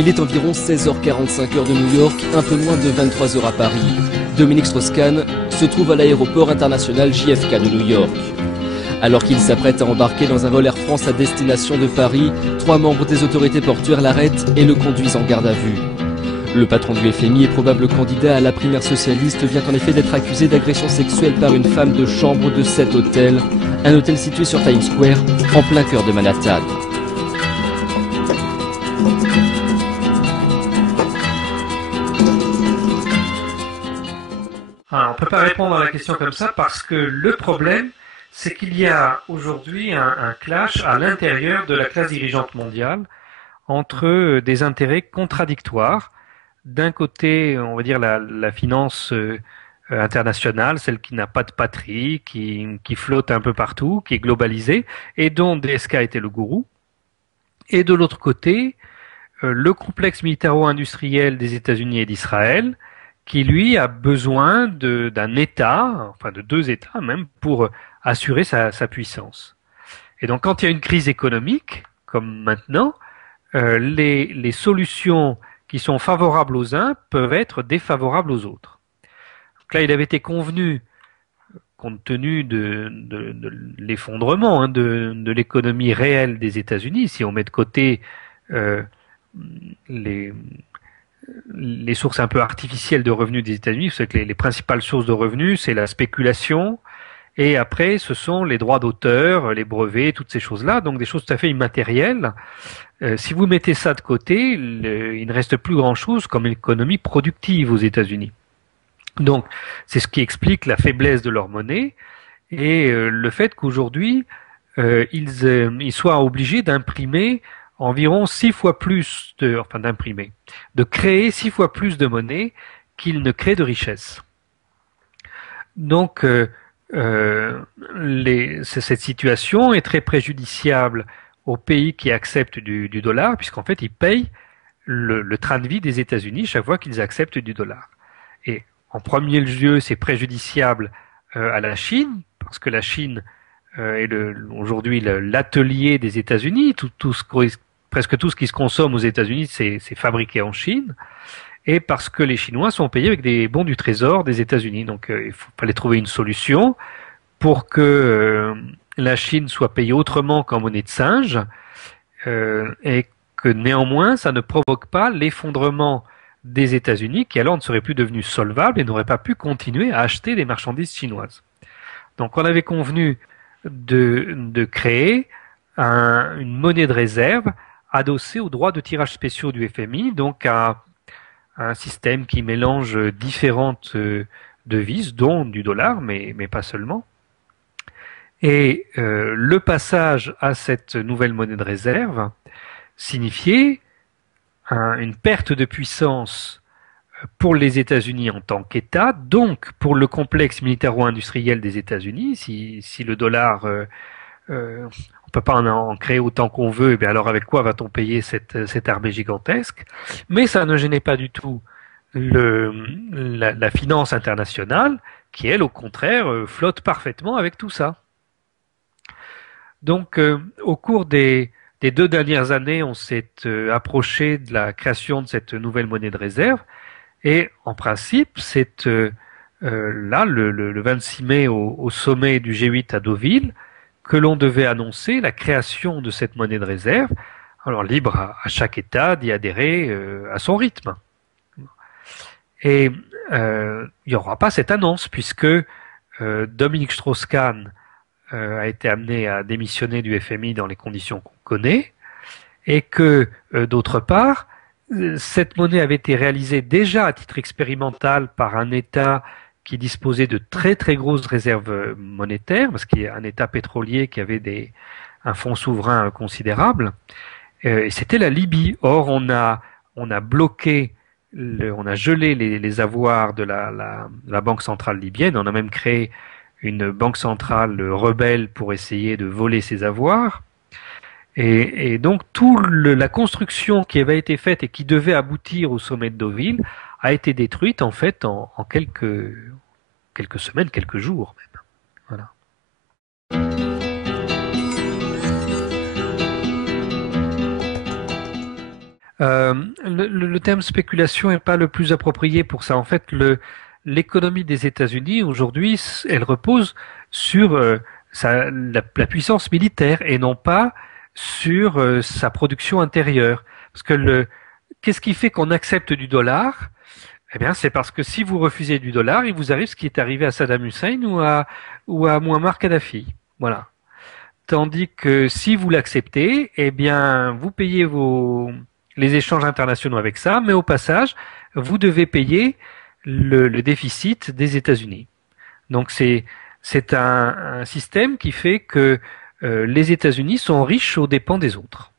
Il est environ 16h45 de New York, un peu moins de 23h à Paris. Dominique Strauss-Kahn se trouve à l'aéroport international JFK de New York. Alors qu'il s'apprête à embarquer dans un vol Air France à destination de Paris, 3 membres des autorités portuaires l'arrêtent et le conduisent en garde à vue. Le patron du FMI et probable candidat à la primaire socialiste vient en effet d'être accusé d'agression sexuelle par une femme de chambre de cet hôtel, un hôtel situé sur Times Square, en plein cœur de Manhattan. On ne peut pas répondre à la question comme ça parce que le problème, c'est qu'il y a aujourd'hui un clash à l'intérieur de la classe dirigeante mondiale entre des intérêts contradictoires. D'un côté, on va dire la finance internationale, celle qui n'a pas de patrie, qui flotte un peu partout, qui est globalisée, et dont DSK était le gourou. Et de l'autre côté, le complexe militaro-industriel des États-Unis et d'Israël, qui lui a besoin d'un État, enfin de 2 États même, pour assurer sa puissance. Et donc quand il y a une crise économique, comme maintenant, les solutions qui sont favorables aux uns peuvent être défavorables aux autres. Donc là, il avait été convenu, compte tenu de l'effondrement de l'économie réelle des États-Unis, si on met de côté les sources un peu artificielles de revenus des États-Unis, vous savez que les principales sources de revenus, c'est la spéculation, et après, ce sont les droits d'auteur, les brevets, toutes ces choses-là, donc des choses tout à fait immatérielles. Si vous mettez ça de côté, il ne reste plus grand-chose comme économie productive aux États-Unis. Donc, c'est ce qui explique la faiblesse de leur monnaie et le fait qu'aujourd'hui, ils soient obligés d'imprimer environ 6 fois plus de créer 6 fois plus de monnaie qu'ils ne créent de richesse. Donc, cette situation est très préjudiciable aux pays qui acceptent du dollar, puisqu'en fait, ils payent le train de vie des États-Unis chaque fois qu'ils acceptent du dollar. Et en premier lieu, c'est préjudiciable à la Chine, parce que la Chine est aujourd'hui l'atelier des États-Unis. Presque tout ce qui se consomme aux États-Unis, c'est fabriqué en Chine. Et parce que les Chinois sont payés avec des bons du trésor des États-Unis. Donc il fallait trouver une solution pour que la Chine soit payée autrement qu'en monnaie de singe et que néanmoins ça ne provoque pas l'effondrement des États-Unis qui alors ne seraient plus devenus solvables et n'auraient pas pu continuer à acheter des marchandises chinoises. Donc on avait convenu de créer une monnaie de réserve adossée aux droits de tirage spéciaux du FMI, donc à un système qui mélange différentes devises, dont du dollar, mais pas seulement. Et le passage à cette nouvelle monnaie de réserve signifiait une perte de puissance pour les États-Unis en tant qu'État, donc pour le complexe militaro-industriel des États-Unis. Si le dollar, on ne peut pas en créer autant qu'on veut, et bien alors avec quoi va-t-on payer cette armée gigantesque? Mais ça ne gênait pas du tout la finance internationale, qui elle, au contraire, flotte parfaitement avec tout ça. Donc, au cours des 2 dernières années, on s'est approché de la création de cette nouvelle monnaie de réserve. Et en principe, c'est là, le 26 mai, au sommet du G8 à Deauville, que l'on devait annoncer la création de cette monnaie de réserve. Alors, libre à chaque État d'y adhérer à son rythme. Et il n'y aura pas cette annonce, puisque Dominique Strauss-Kahn a été amené à démissionner du FMI dans les conditions qu'on connaît, et que, d'autre part, cette monnaie avait été réalisée déjà à titre expérimental par un État qui disposait de très très grosses réserves monétaires, parce qu'il y a un État pétrolier qui avait un fonds souverain considérable, et c'était la Libye. Or, on a bloqué, on a gelé les avoirs de la Banque centrale libyenne, on a même créé une banque centrale rebelle pour essayer de voler ses avoirs. Et donc, toute la construction qui avait été faite et qui devait aboutir au sommet de Deauville a été détruite en fait en quelques semaines, quelques jours même. Voilà. le terme spéculation n'est pas le plus approprié pour ça. En fait, l'économie des États-Unis aujourd'hui, elle repose sur la puissance militaire et non pas sur sa production intérieure. Parce que qu'est-ce qui fait qu'on accepte du dollar? Eh bien, c'est parce que si vous refusez du dollar, il vous arrive ce qui est arrivé à Saddam Hussein ou à Muammar Kadhafi. Voilà. Tandis que si vous l'acceptez, eh bien, vous payez les échanges internationaux avec ça, mais au passage, vous devez payer le déficit des États-Unis. Donc c'est un système qui fait que les États-Unis sont riches aux dépens des autres.